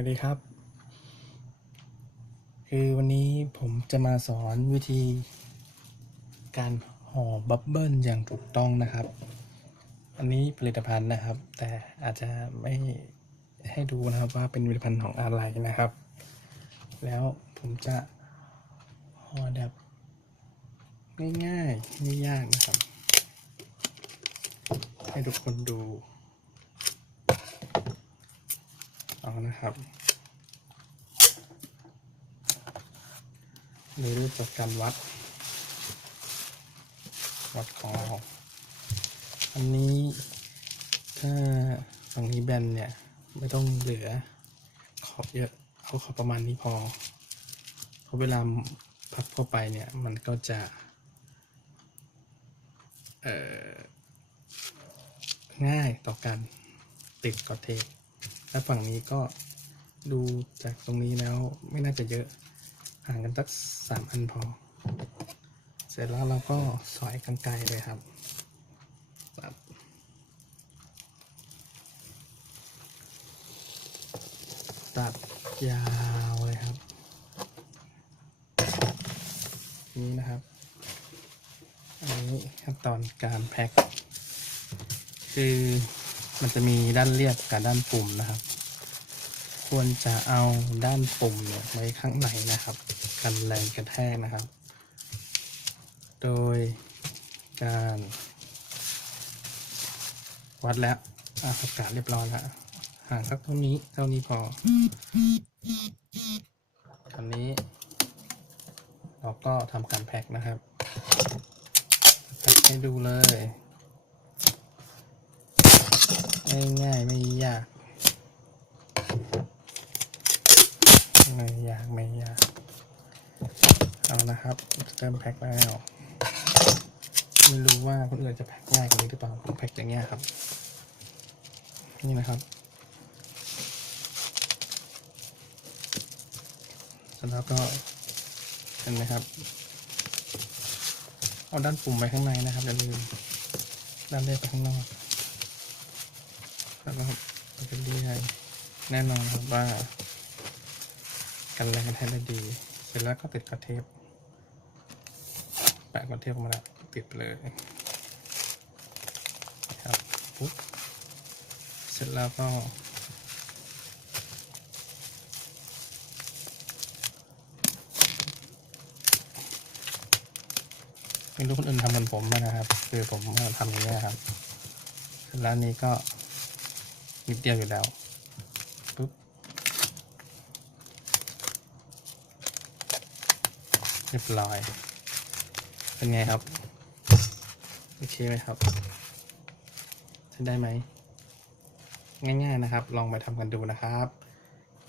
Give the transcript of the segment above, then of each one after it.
วัสดีครับ คือวันนี้ผมจะมาสอนวิธี การห่อบับเบิ้ลอย่างถูกต้องนะครับ อันนี้ผลิตภัณฑ์นะครับ แต่อาจจะไม่ให้ดูนะครับว่าเป็นผลิตภัณฑ์ของอะไรนะครับ แล้วผมจะห่อแบบง่ายๆไม่ยากนะครับ ให้ทุกคนดู เอานะครับมีรูปจากการวัด วัดของเราอันนี้ถ้าฝั่งนี้แบนเนี่ย ไม่ต้องเหลือขอบเยอะเอาขอบประมาณนี้พอ เพราะเวลาพับเข้าไปเนี่ย มันก็จะ ง่ายต่อการติดกอเทป และฝั่งนี้ก็ดูจากตรงนี้แล้วไม่น่าจะเยอะ ห่างกันสักสามอันพอ เสร็จแล้วเราก็สอยกันไกลเลยครับตัดตัดยาวเลยครับ นี่นะครับ อันนี้ขั้นตอนการแพ็ค คือมันจะมีด้านเรียบกับด้านปุ่มนะครับ ควรจะเอาด้านปุ่มเนี่ยไว้ข้างในนะครับ กันแรงกระแทกนะครับ โดยการวัดแล้วอะประกาศเรียบร้อยแล้วห่างสักเท่านี้เท่านี้พออันนี้ เราก็ทำการแพ็คนะครับแพ็คให้ดูเลย ง่ายๆไม่ยาก ไม่ยากไม่ยาก เอานะครับเริ่มแพ็คแล้วไม่รู้ว่าคนอื่นจะแพ็คง่ายกว่านี้หรือเปล่าผมแพ็คอย่างเงี้ยครับ นี่นะครับสแล้วก็เห็นไหมครับ เอาด้านปุ่มไว้ข้างในนะครับอย่าลืมด้านเล็กไปข้างนอกนะครับมันจะดีให้แน่นอนครับว่า กันแรงกันแทกได้ดี เสร็จแล้วก็ติดกระเทป แปะกระเทปออกมาแล้วติดไปเลยครับปุ๊บเสร็จแล้วก็ไม่รู้คนอื่นทำเหมือนผมนะครับ คือผมทำอย่างนี้ครับเสร็จแล้วนี้ก็นิดเดียวอยู่แล้วปุ๊บเรียบร้อย เป็นไงครับ โอเคไหมครับใช้ได้ไหม ง่ายๆนะครับ ลองไปทำกันดูนะครับ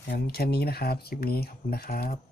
งั้นแค่นี้นะครับ คลิปนี้ขอบคุณนะครับ